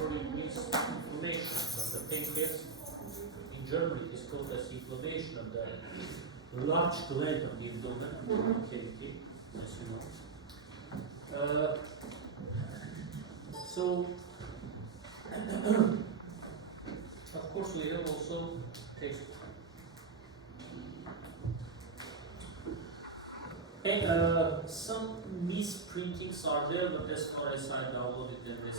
actually means inflammation of the pancreas. In German it is called as inflammation of the large gland of the abdomen cavity, as you know. So, of course, we have also taste. Okay, some misprintings are there, but as far as I downloaded them as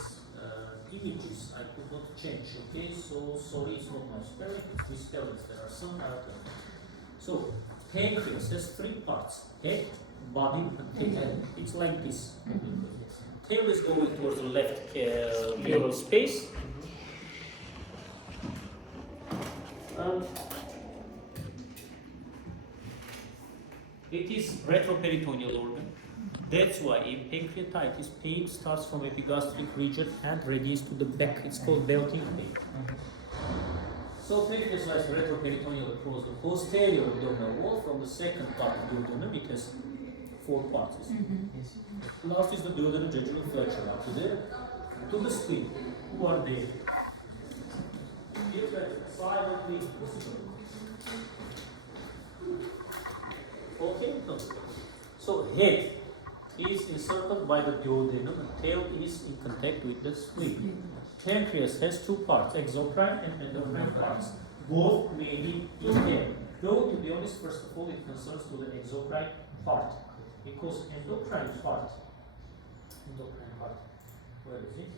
images, I could not change. Okay, so sorry, it's not my spelling, it's misspellings. There are some characters. So, pancreas has three parts: head, body, and tail. It's like this. Tail is going towards the left pleural space. It is retroperitoneal organ. That's why in pancreatitis, pain starts from epigastric region and radiates to the back. It's called belting pain. So pancreas lies retroperitoneal across the posterior abdominal wall. From the second part of the abdomen, it has four parts. Last is the duodenum jejunal flexure up to there, to the spleen. Who are there? Silently. Okay, no. So head is encircled by the duodenum and tail is in contact with the spleen. Pancreas has two parts, exocrine and endocrine parts. Both may be in there. Though, to be honest, first of all, it concerns to the exocrine part. Because endocrine part, where is it?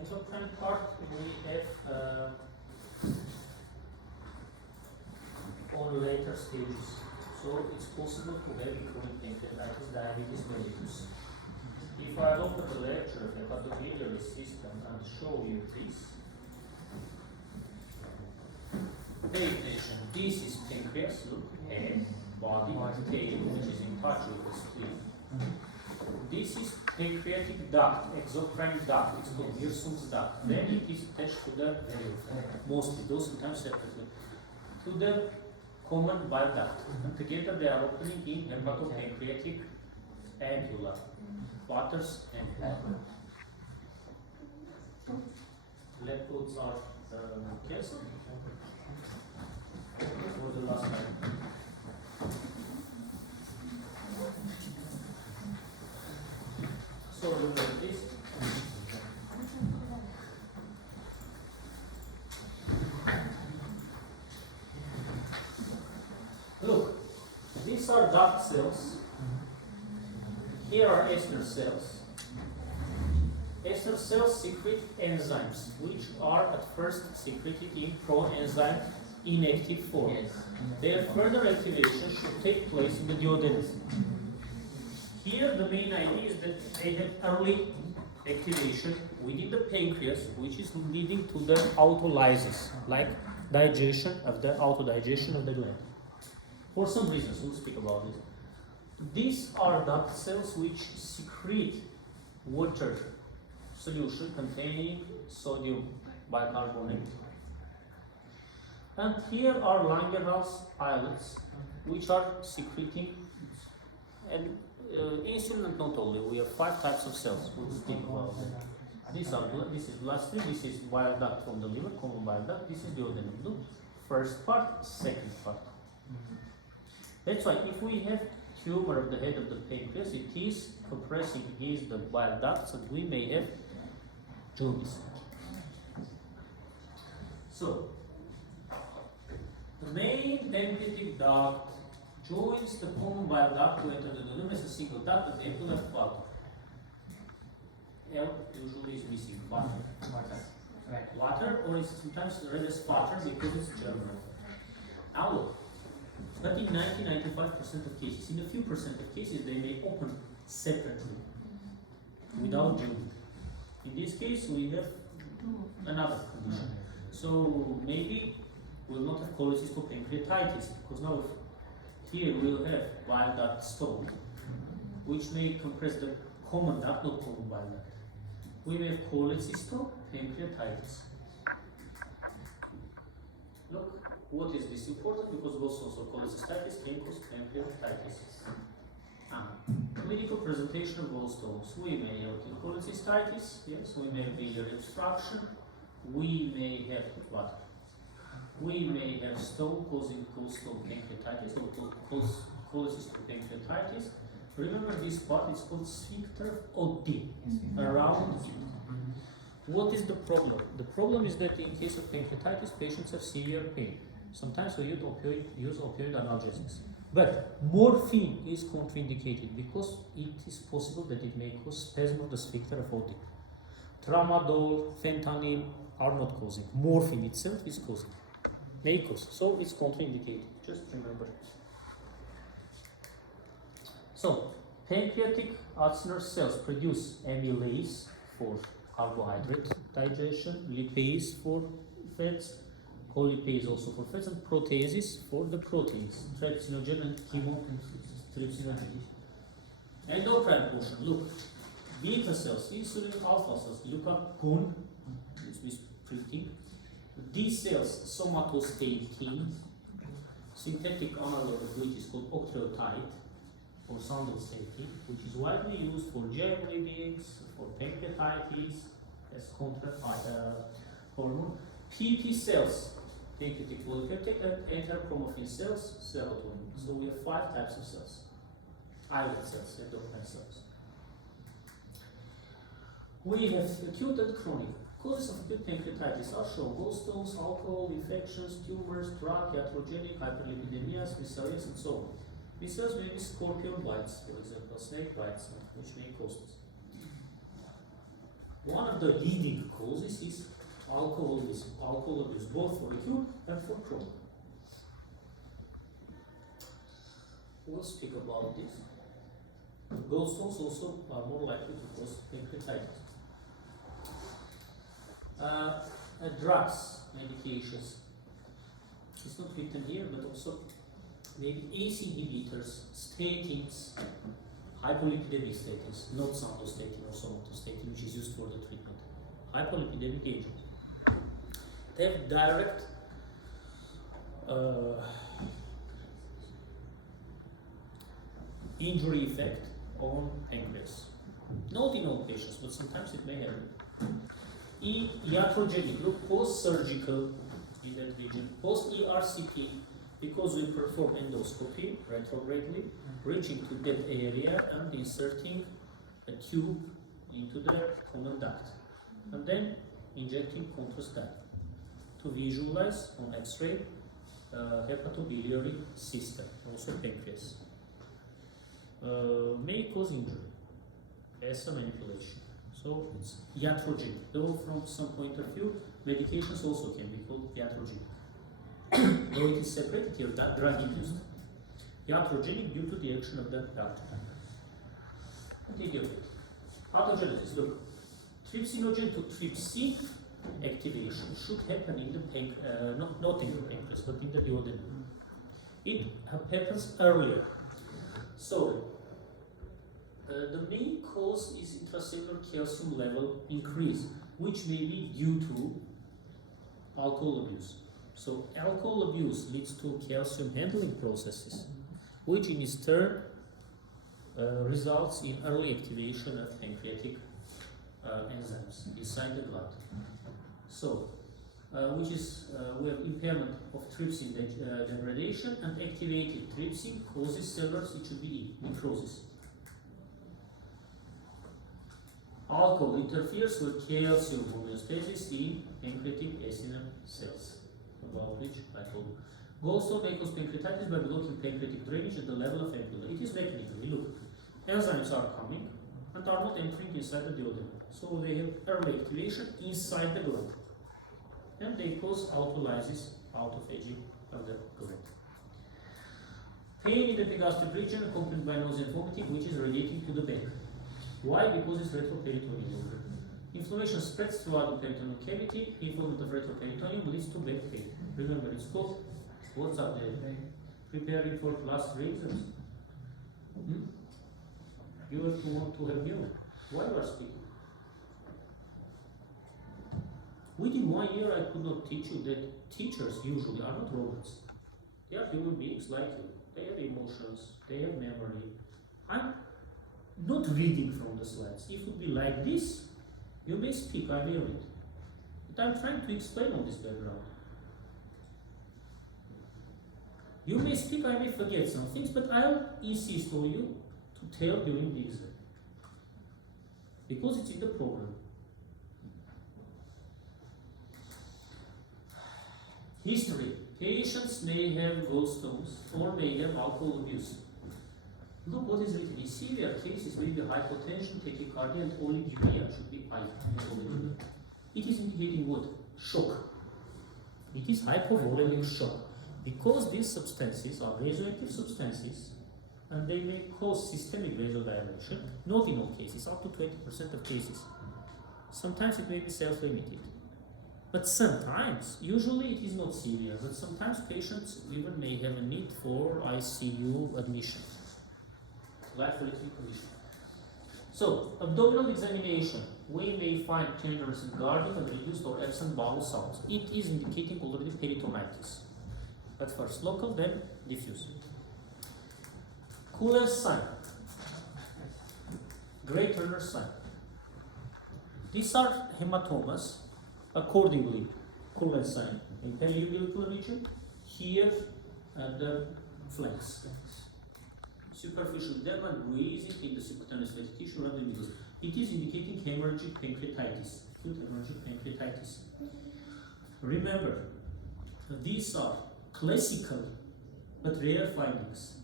Endocrine part, we have on later stages. So it's possible to have chronic pancreatitis, diabetes mellitus. If I look at the lecture, the hepatobiliary system, and show you this, pay attention. This is pancreas, look, head, body, tail, which is in touch with the spleen. This is pancreatic duct, exocrine duct, it's called Wirsung's duct. Then it is attached to the, mostly, those sometimes separately, to the common bile duct. And together they are opening in hepatopancreatic ampulla, Waters ampulla. Left foods are cancer. For the last time. So look at this. Look, these are duct cells. Here are ester cells. Ester cells secrete enzymes, which are at first secreted in proenzyme inactive form. Their further activation should take place in the duodenum. Here the main idea is that they have early activation within the pancreas, which is leading to the autolysis, like digestion of the autodigestion of the gland. For some reasons, we'll speak about this. These are duct cells which secrete water solution containing sodium bicarbonate. And here are Langerhans islets, which are secreting and insulin, and not only. We have 5 types of cells. We'll speak about them. This is bloodstream, this is bile duct from the liver, common bile duct, this is duodenum. Look, first part, second part. That's why if we have tumor of the head of the pancreas, it is compressing against the bile ducts and we may have jaundice. So, the main pancreatic duct joins the common bile duct to enter the duodenum as a single duct at the ampulla of water. L usually is missing. Water. Water, or it's sometimes read as water because it's German. Now look, but in 90-95% of cases, in a few percent of cases, they may open separately without joining. In this case, we have another condition. So maybe we'll not have cholecystopancreatitis because now here we'll have bile duct stone, which may compress the common duct, not common bile duct. We may have cholecystopancreatitis. Look, what is this important? Because also cholecystitis can cause pancreatitis. clinical presentation of gallstones, we may have cholecystitis, yes, we may have biliary obstruction, we may have what? We may have stone causing gallstone pancreatitis or cholecystic pancreatitis. Remember this part is called sphincter of D, around it. What is the problem? The problem is that in case of pancreatitis, patients have severe pain. Sometimes we use opioid analgesics. But morphine is contraindicated because it is possible that it may cause spasm of the sphincter of Oddi. Tramadol, fentanyl are not causing. Morphine itself is causing. May cause. So it's contraindicated. Just remember. So, pancreatic acinar cells produce amylase for carbohydrate digestion, lipase for fats, colipase also for fats, and proteases for the proteins, trypsinogen and chymotrypsinogen. Endocrine portion, look, beta cells, insulin alpha cells, glucagon, this printing, D cells, somatostatin, synthetic analog of which is called octreotide, or sandostatin, which is widely used for germ bleedings, for pancreatitis, as contra hormone. PP cells, pancreatic polypeptide, and enterochromaffin cells, serotonin. So we have 5 types of cells. Islet cells, endocrine cells. We have acute and chronic. Causes of acute pancreatitis are shown: gallstones, alcohol, infections, tumors, drug, iatrogenic, hyperlipidemias, miscellaneous, and so on. These cells may be scorpion bites, for example, snake bites, which may cause this. One of the leading causes is alcohol abuse, both for acute and for chronic. We'll speak about this. Gallstones also are more likely to cause pancreatitis. Drugs, medications. It's not written here, but also maybe ACE inhibitors, statins, hypolipidemic statins, not sandostatin or somatostatin, which is used for the treatment. Hypolipidemic agents. They have direct injury effect on pancreas. Not in all patients, but sometimes it may happen. Iatrogenic, look, post-surgical in that region, post-ERCP, because we perform endoscopy retrogradely, reaching to that area and inserting a tube into the common duct, and then injecting contrast dye to visualize on X-ray hepatobiliary system, also pancreas. May cause injury as a manipulation. So it's iatrogenic. Though from some point of view, medications also can be called iatrogenic. Though it is separated here, that drug-induced. Iatrogenic due to the action of the duct. Continue. Pathogenesis. Look, trypsinogen to trypsin activation should happen in the not in the pancreas, but in the duodenum. It happens earlier. So the main cause is intracellular calcium level increase, which may be due to alcohol abuse. So alcohol abuse leads to calcium handling processes, which in its turn results in early activation of pancreatic enzymes inside the blood. So, we have impairment of trypsin degradation, and activated trypsin causes cellular CHBE, necrosis. Alcohol interferes with calcium homeostasis in pancreatic acinar cells, about which I told you. Gallstone may cause pancreatitis by blocking pancreatic drainage at the level of ampulla. It is mechanically. Look, enzymes are coming and are not entering inside the duodenum. So they have early activation inside the gland. And they cause autolysis, autophagy of the gland. Pain in the epigastric region accompanied by nausea and vomiting, which is relating to the back. Why? Because it's retroperitoneal. Inflammation spreads throughout the peritoneal cavity. Involvement of retroperitoneum leads to back pain. Remember, it's called, what's up there? Preparing for class reasons. You have to want to have you. Why you are speaking? Within 1 year, I could not teach you that teachers usually are not robots. They are human beings like you. They have emotions, they have memory. not reading from the slides. If it would be like this, you may speak, I may read. But I'm trying to explain all this background. You may speak, I may forget some things, but I'll insist on you to tell during the exam. Because it's in the program. History. Patients may have gallstones or may have alcohol abuse. Look what is written. In severe cases, maybe hypotension, tachycardia, and oliguria should be high. It is indicating what? Shock. It is hypovolemic shock. Because these substances are vasoactive substances and they may cause systemic vasodilation, not in all cases, up to 20% of cases. Sometimes it may be self-limited. But sometimes, usually it is not severe, but sometimes patients even may have a need for ICU admission. Life-threatening condition. So, abdominal examination. We may find tenderness in guarding and reduced or absent bowel sounds. It is indicating already peritonitis. At first local, then diffuse. Coolest sign. Gray Turner sign. These are hematomas. Accordingly, Coolest sign in periumbilical region, here at the flanks. Superficial edema increasing in the subcutaneous fatty tissue around the middle. It is indicating hemorrhagic pancreatitis, acute hemorrhagic pancreatitis. Remember, these are classical but rare findings.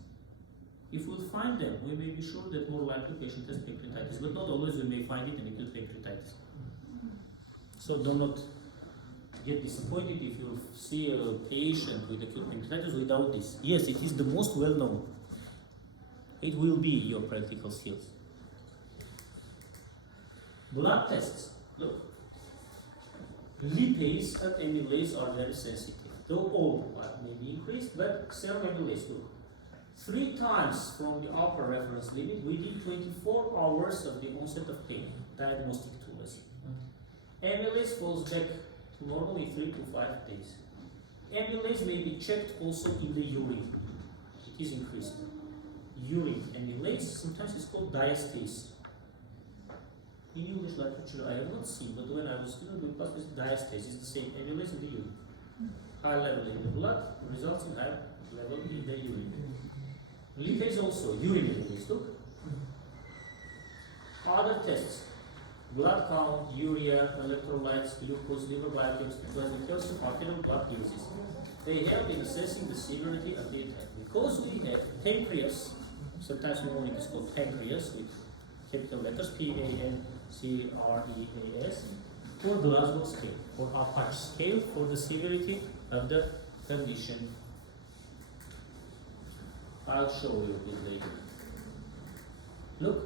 If we find them, we may be sure that more likely patient has pancreatitis, but not always we may find it in acute pancreatitis. So do not get disappointed if you see a patient with acute pancreatitis without this. Yes, it is the most well known. It will be your practical skills. Blood tests. Look. Lipase and amylase are very sensitive. Though all blood may be increased, but serum amylase, look. 3 times from the upper reference limit within 24 hours of the onset of pain. Diagnostic tool. Amylase falls back to normal in 3 to 5 days. Amylase may be checked also in the urine. It is increased. Urine amylase, sometimes it's called diastase. In English literature, I have not seen, but when I was student with class, diastase is the same amylase in the urine. High level in the blood results in high level in the urine. Lipase also, urine amylase, look. Other tests. Blood count, urea, electrolytes, glucose, liver biochemistry, plasma calcium, arterial blood gases. They help in assessing the severity of the attack. Because we have pancreas, sometimes mnemonic is called pancreas with capital letters P-A-N-C-R-E-A-S, or Glasgow scale, or Apache scale for the severity of the condition. I'll show you a bit later. Look,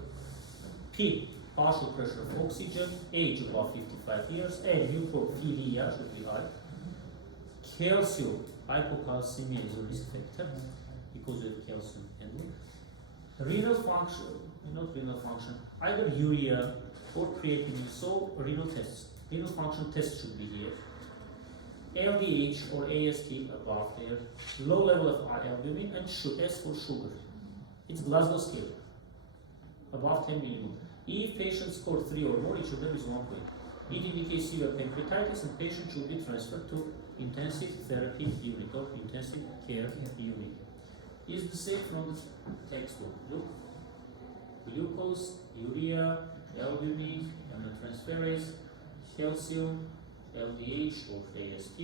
P. Partial pressure of oxygen, age above 55 years, and neutropenia should be high. Calcium, hypocalcemia is a risk factor because of calcium handling. Renal function, not renal function, either urea or creatinine, so renal tests. Renal function test should be here. LDH or AST above there, low level of albumin, and S for sugar. It's Glasgow scale, above 10 minimum. If patient scored 3 or more, each of them is 1 point. It indicates severe pancreatitis and patient should be transferred to intensive therapy unit or intensive care unit. It's the same from the textbook. Look, glucose, urea, albumin, aminotransferase, calcium, LDH or AST,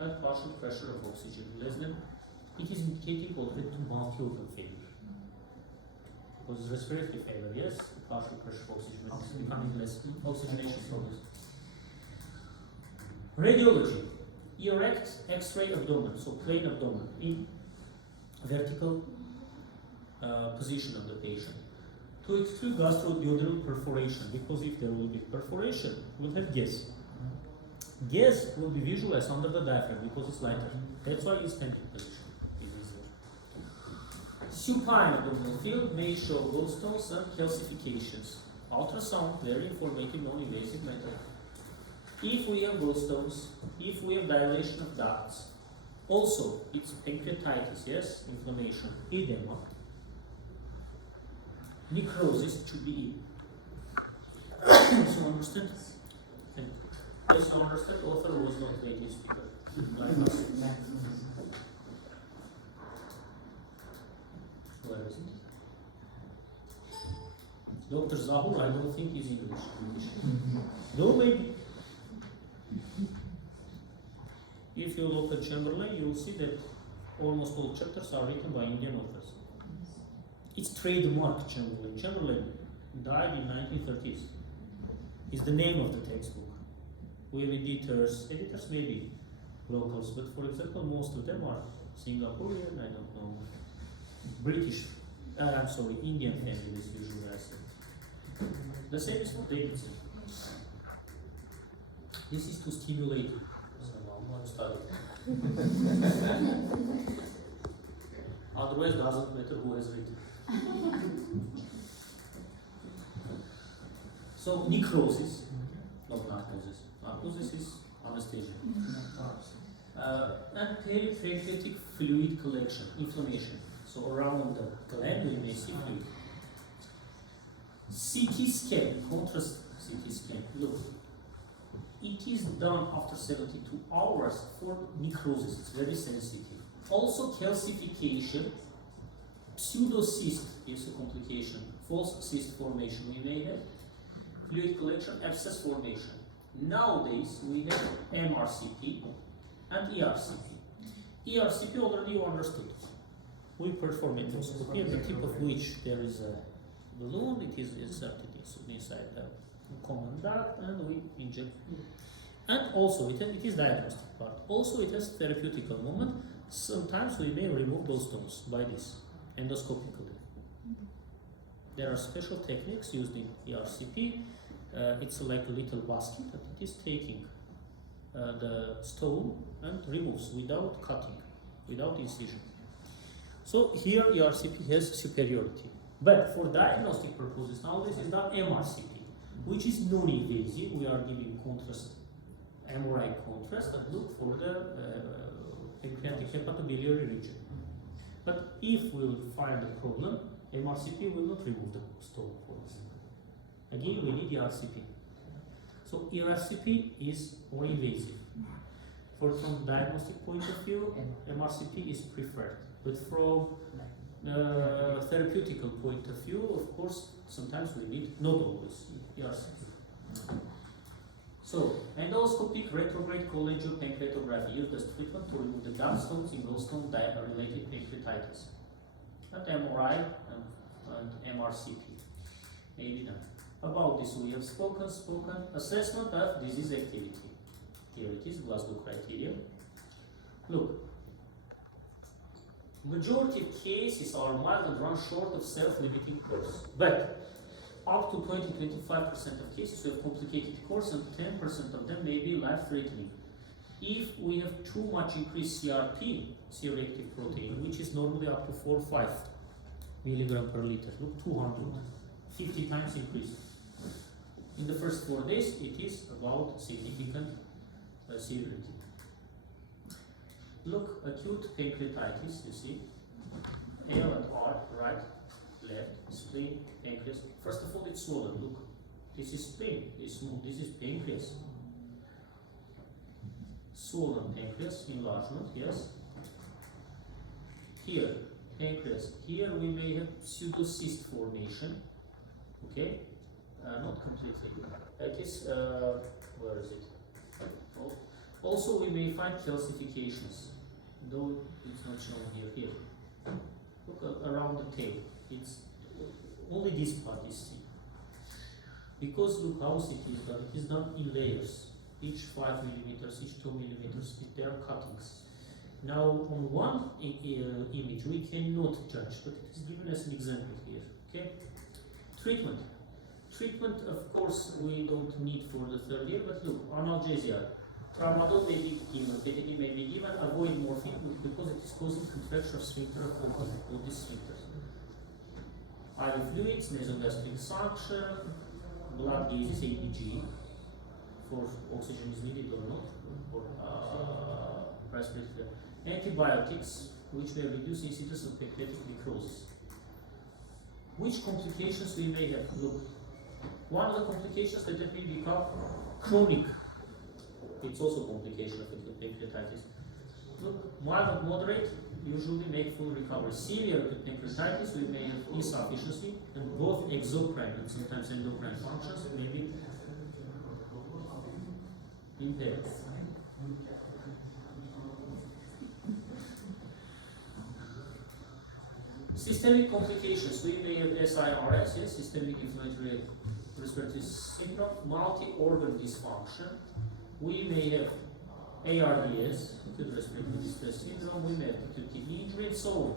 and partial pressure of oxygen less than. It is indicating already to mouth-organ failure. Because respiratory failure, yes, partial pressure of oxygen is becoming less oxygenation problems. Radiology. Erect X-ray abdomen, so plain abdomen in vertical position of the patient. To exclude gastroduodenal perforation, because if there will be perforation, we'll have gas. Gas will be visualized under the diaphragm because it's lighter. That's why it's standing position. Supine abdominal field may show gallstones and calcifications. Ultrasound, very informative, non-invasive method. If we have gallstones, if we have dilation of ducts, also it's pancreatitis, yes, inflammation, edema, necrosis to be. So understand? And as you understand, author was not native speaker like us. Where is it? Dr. Zahur, I don't think is English. No, maybe. If you look at Chamberlain, you will see that almost all chapters are written by Indian authors. It's trademark Chamberlain. Chamberlain died in 1930s. Is the name of the textbook. Will editors maybe locals, but for example, most of them are Singaporean, I don't know, British, Indian families usually I say. The same is for Davidson. This is to stimulate. So I'm not studying. Otherwise, doesn't matter who has written. So necrosis, not narcosis. Narcosis is anesthesia. And pancreatic fluid collection, inflammation. So around the gland we may see fluid. CT scan, contrast CT scan. Look, it is done after 72 hours for necrosis. It's very sensitive. Also calcification, pseudocyst is a complication. False cyst formation we may have. Fluid collection, abscess formation. Nowadays we have MRCP and ERCP. ERCP already you understood. We perform endoscopy at the tip of which there is a balloon, it is inserted inside the common duct and we inject. And also it is diagnostic part. Also it has therapeutical moment. Sometimes we may remove those stones by this endoscopically. There are special techniques used in ERCP. It's like a little basket that it is taking the stone and removes without cutting, without incision. So here ERCP has superiority. But for diagnostic purposes, nowadays is done MRCP, which is non-invasive. We are giving contrast, MRI contrast, and look for the pancreatic hepatobiliary region. But if we will find a problem, MRCP will not remove the stone, for example. Again, we need ERCP. So ERCP is more invasive. From diagnostic point of view, MRCP is preferred. But from therapeutical point of view, of course, sometimes we need, not always, ERCP. So, endoscopic retrograde cholangiopancreatography used as treatment to remove the gallstones in gallstone-related pancreatitis. And MRI and MRCP. Maybe not. About this we have spoken. Assessment of disease activity. Here it is, Glasgow criteria. Look, majority of cases are mild and run short of self-limiting course. But up to 20-25% of cases we have complicated course and 10% of them may be life-threatening. If we have too much increased CRP, C-reactive protein, which is normally up to 4 or 5 milligram per liter, look, 250 times increase. In the first 4 days, it is about significant severity. Look, acute pancreatitis, you see, L and R, right, left, spleen, pancreas. First of all, it's swollen, look, this is spleen, this is pancreas. Swollen pancreas, enlargement, yes. Here, pancreas, here we may have pseudocyst formation, okay, not completely. That is, where is it? Oh. Also, we may find calcifications, though it's not shown here. Look around the tail. It's only this part is seen. Because look how it is done. It is done in layers. Each 5 millimeters, each 2 millimeters. There are cuttings. Now, on one image, we cannot judge, but it is given as an example here. Okay. Treatment. Treatment, of course, we don't need for the third year, but look, analgesia. Tramadol may be given, ketamine may be given, avoid morphine because it is causing contraction of sphincter of this sphincter. IV fluids, nasogastric suction, blood gases, ABG, for oxygen is needed or not, or respiratory. Antibiotics, which may reduce incidence of pancreatic necrosis. Which complications we may have? Look, one of the complications that will become chronic. It's also a complication of acute pancreatitis. Look, mild and moderate usually make full recovery. Severe acute pancreatitis, we may have insufficiency, and both exocrine and sometimes endocrine functions may be impaired. Systemic complications, we may have SIRS, yes, systemic inflammatory respiratory syndrome, multi-organ dysfunction. We may have ARDS, acute respiratory distress syndrome, we may have acute kidney injury, and so on.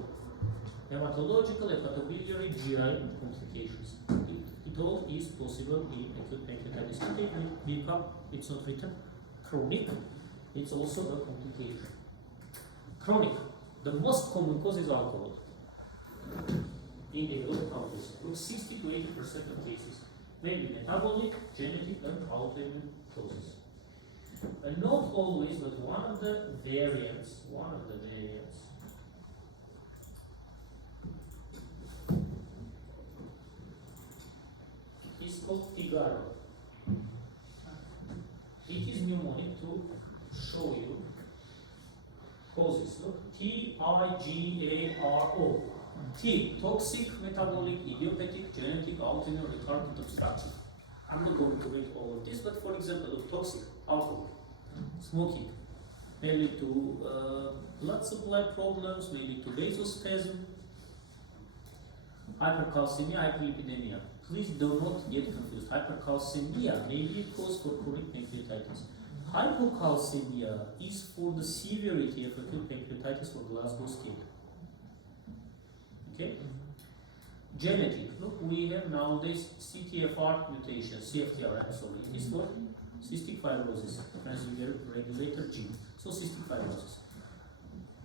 Hematological, hepatobiliary, GI complications. It all is possible in acute pancreatitis. It's not written chronic, it's also a complication. Chronic, the most common cause is alcohol. In developed countries, 60 to 80% of cases, maybe metabolic, genetic, and autoimmune causes. And not always, but one of the variants is called Tigaro. It is mnemonic to show you causes. Look, T-I-G-A-R-O. T, toxic, metabolic, idiopathic, genetic, autoimmune, recurrent, obstructive. I'm not going to read all of this, but for example, look, toxic, alcohol, smoking, may lead to blood supply problems, may lead to vasospasm, hypercalcemia, hyperlipidemia. Please do not get confused. Hypercalcemia may be a cause for chronic pancreatitis. Hypocalcemia is for the severity of acute pancreatitis for Glasgow scale. Okay? Genetic. Look, we have nowadays CTFR mutation, CFTR, I'm sorry. It is for cystic fibrosis, transient regulator gene. So cystic fibrosis.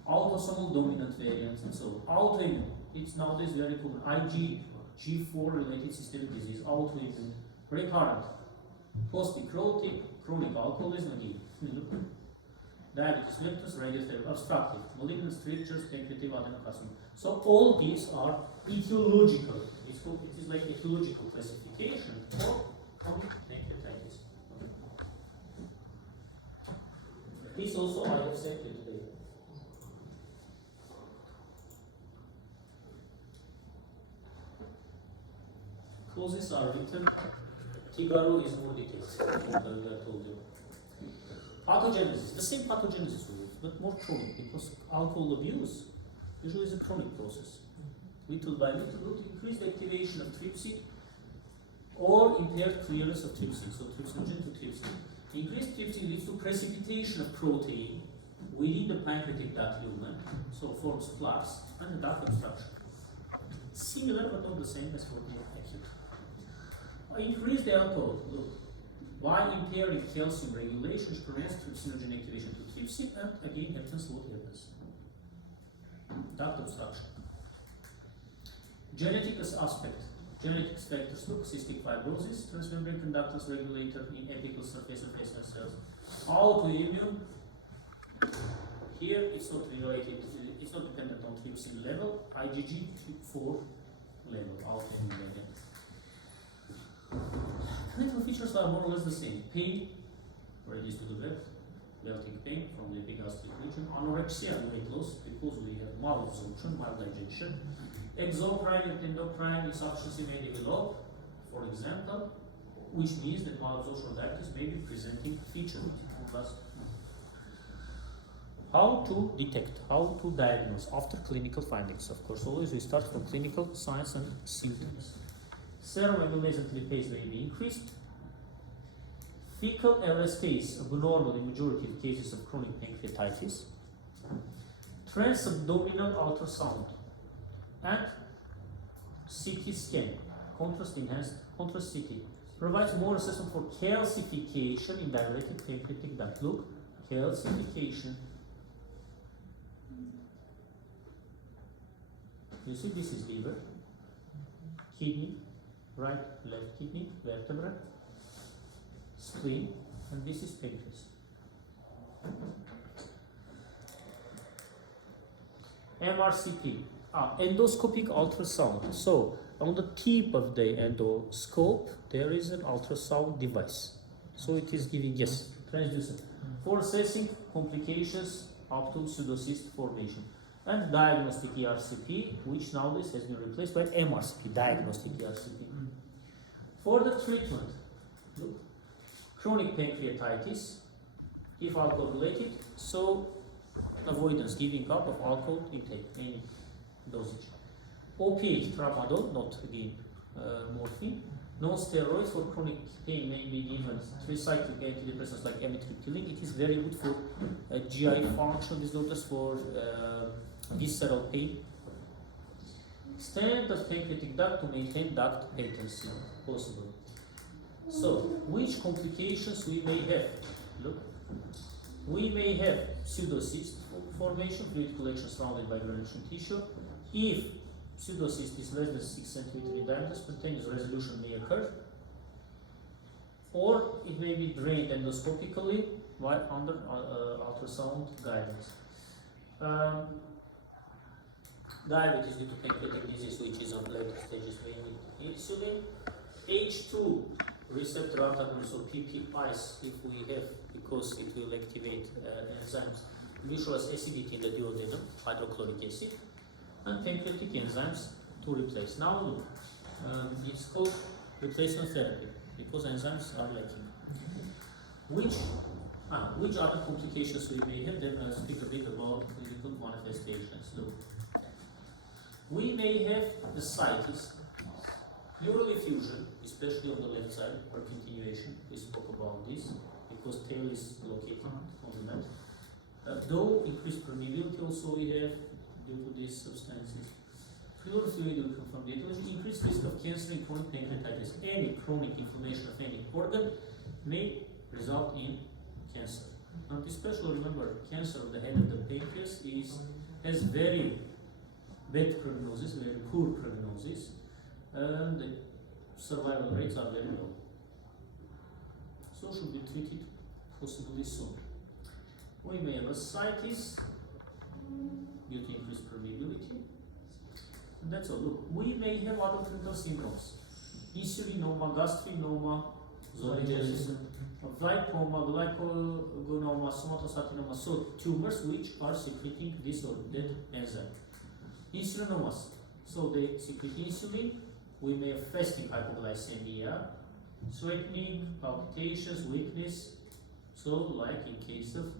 Autosomal dominant variants and so on. Autoimmune. It's nowadays very common. IgG4 related systemic disease, autoimmune, recurrent, post-necrotic, chronic alcoholism again. Diabetes mellitus, radiotherapy, obstructive, malignant strictures, pancreatic adenocarcinoma. So all these are etiological. It is like etiological classification for chronic pancreatitis. This also I have said today. Causes are written. Tigaro is more detailed, like I told you. Pathogenesis, the same pathogenesis rules, but more chronic, because alcohol abuse usually is a chronic process. Little by little, increased activation of trypsin or impaired clearance of trypsin, so trypsinogen to trypsin. Increased trypsin leads to precipitation of protein within the pancreatic duct lumen, so forms plaques and duct obstruction. Similar but not the same as for the acute. Increased alcohol, look. By impairing calcium regulation, which prevents trypsinogen activation to trypsin, and again happens what happens. Duct obstruction. Genetic aspect. Genetic factors, look, cystic fibrosis, transmembrane conductance regulator in apical surface of basement cells. Autoimmune, here it's not related, it's not dependent on trypsin level, IgG4 level, autoimmune level. Clinical features are more or less the same. Pain, reduced to the left, melting pain from the epigastric region. Anorexia, weight loss, because we have malabsorption, maldigestion. Exocrine and endocrine insufficiency may develop, for example, which means that malabsorption diabetes may be presenting features. How to detect, how to diagnose after clinical findings. Of course, always we start from clinical signs and symptoms. Serum amylase lipase may be increased. Fecal elastase abnormal in majority of cases of chronic pancreatitis. Transabdominal ultrasound and CT scan, contrast enhanced, contrast CT, provides more assessment for calcification in dilated pancreatic duct. Look, calcification. You see, this is liver, kidney, right, left kidney, vertebra, spleen, and this is pancreas. MRCP, endoscopic ultrasound. So on the tip of the endoscope there is an ultrasound device. So it is giving, yes, transducer for assessing complications up to pseudocyst formation. And diagnostic ERCP, which nowadays has been replaced by MRCP, diagnostic ERCP. For the treatment, look, chronic pancreatitis, if alcohol related, so avoidance, giving up of alcohol intake, any dosage. Opiate, tramadol, not again morphine. No steroids for chronic pain may be given. Tricyclic antidepressants like amitriptyline. It is very good for GI functional disorders, for visceral pain. Stent of pancreatic duct to maintain duct patency, possible. So, which complications we may have? Look, we may have pseudocyst formation, fluid collection surrounded by granulation tissue. If pseudocyst is less than 6 cm in diameter, spontaneous resolution may occur, or it may be drained endoscopically while under ultrasound guidance. Diabetes due to pancreatic disease, which is on later stages, we need insulin. H2 receptor antagonists or PPIs, if we have, because it will activate enzymes, visualize acidity in the duodenum, hydrochloric acid, and pancreatic enzymes to replace. Now look, it's called replacement therapy because enzymes are lacking. Which other complications we may have? Then I'll speak a bit about clinical manifestations. Look, we may have ascites, pleural effusion, especially on the left side, or continuation. We spoke about this because tail is located on the left. Though increased permeability also we have due to these substances. Pleural fluid will come from the etiology. Increased risk of cancer in chronic pancreatitis. Any chronic inflammation of any organ may result in cancer. And especially remember, cancer of the head of the pancreas has very bad prognosis, very poor prognosis, and the survival rates are very low. So should be treated possibly soon. We may have ascites due to increased permeability. And that's all. Look, we may have other clinical syndromes. Insulinoma, gastrinoma, zoonosis, lipoma, glycogonoma, somatostatinoma, so tumors which are secreting this or that enzyme. Insulinomas, so they secrete insulin. We may have fasting hypoglycemia, sweating, palpitations, weakness. So, like in case of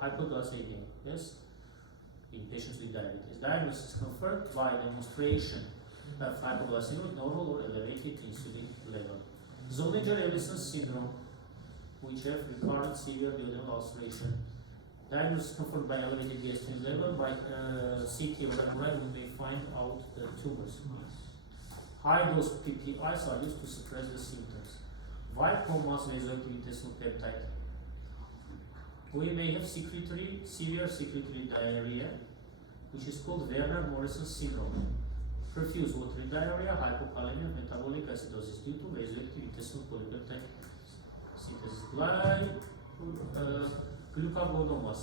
hypoglycemia, yes, in patients with diabetes. Diagnosis confirmed by demonstration of hypoglycemia with normal or elevated insulin level. Zollinger-Ellison syndrome, which have recurrent severe duodenal ulceration. Diagnosis confirmed by elevated gastrin level. By CT or MRI, we may find out the tumors. High-dose PPIs are used to suppress the symptoms. Vicomas, vasoactive intestinal peptide. We may have severe secretory diarrhea, which is called Werner-Morrison syndrome. Profuse watery diarrhea, hypokalemia, metabolic acidosis due to vasoactive intestinal polypeptide synthesis. Glucagonomas,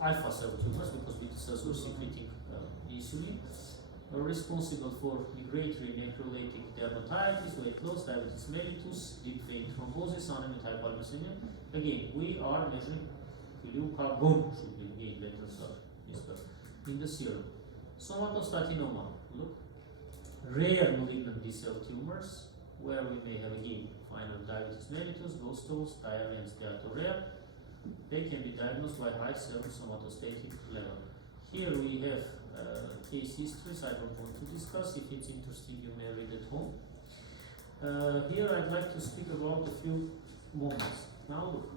alpha cell tumors, because beta cells were secreting insulin. Responsible for migratory necrolytic dermatitis, weight loss, diabetes mellitus, deep vein thrombosis, anemia, hypoglycemia. Again, we are measuring glucagon, should be again letters are in the serum. Somatostatinoma, look, rare malignant B-cell tumors, where we may have again final diabetes mellitus, ghost stools, diarrhea, and steatorrhea. They can be diagnosed by high serum somatostatic level. Here we have case histories. I don't want to discuss. If it's interesting, you may read at home. Here I'd like to speak about a few moments. Now look,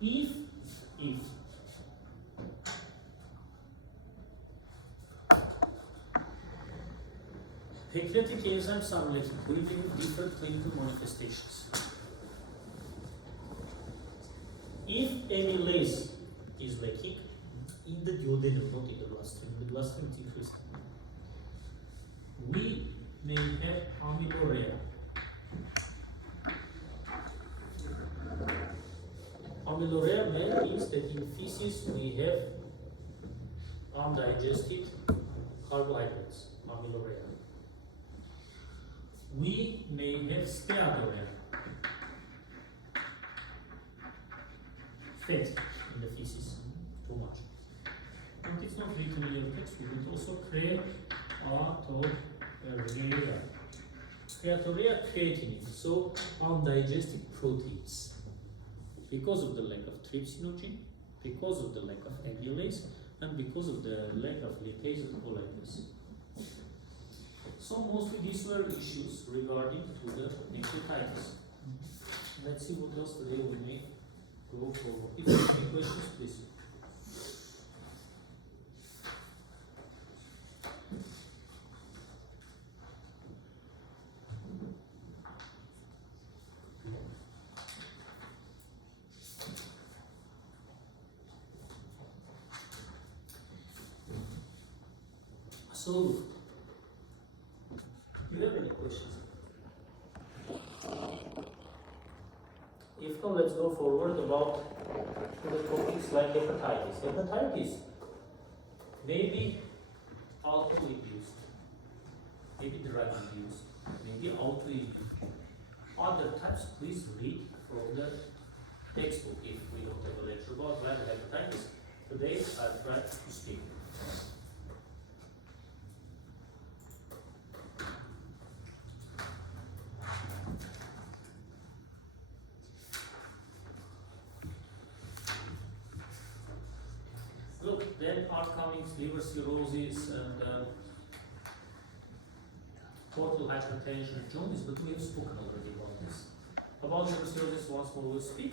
if pancreatic enzymes are lacking, we will have different clinical manifestations. If amylase is lacking in the duodenum, not in the bloodstream is increased, we may have amyloria. Amyloria means that in feces we have undigested carbohydrates, amylorea. We may have steatoria, fat in the feces, too much. And it's not written in your text, we would also creatoria. Creatoria, creatinine, so undigested proteins. Because of the lack of trypsinogen, because of the lack of amylase, and because of the lack of lipase and collagens. So mostly these were issues regarding to the pancreatitis. Let's see what else today we may go forward. If you have any questions, please. So, do you have any questions? If not, let's go forward about the topics like hepatitis. Hepatitis may be auto-induced, maybe drug-induced, maybe auto-induced. Other types, please read from the textbook if we don't have a lecture about viral hepatitis. Today, I'll try to speak. Look, then are coming liver cirrhosis and portal hypertension, jaundice, but we have spoken already about this. About liver cirrhosis, once more we'll speak.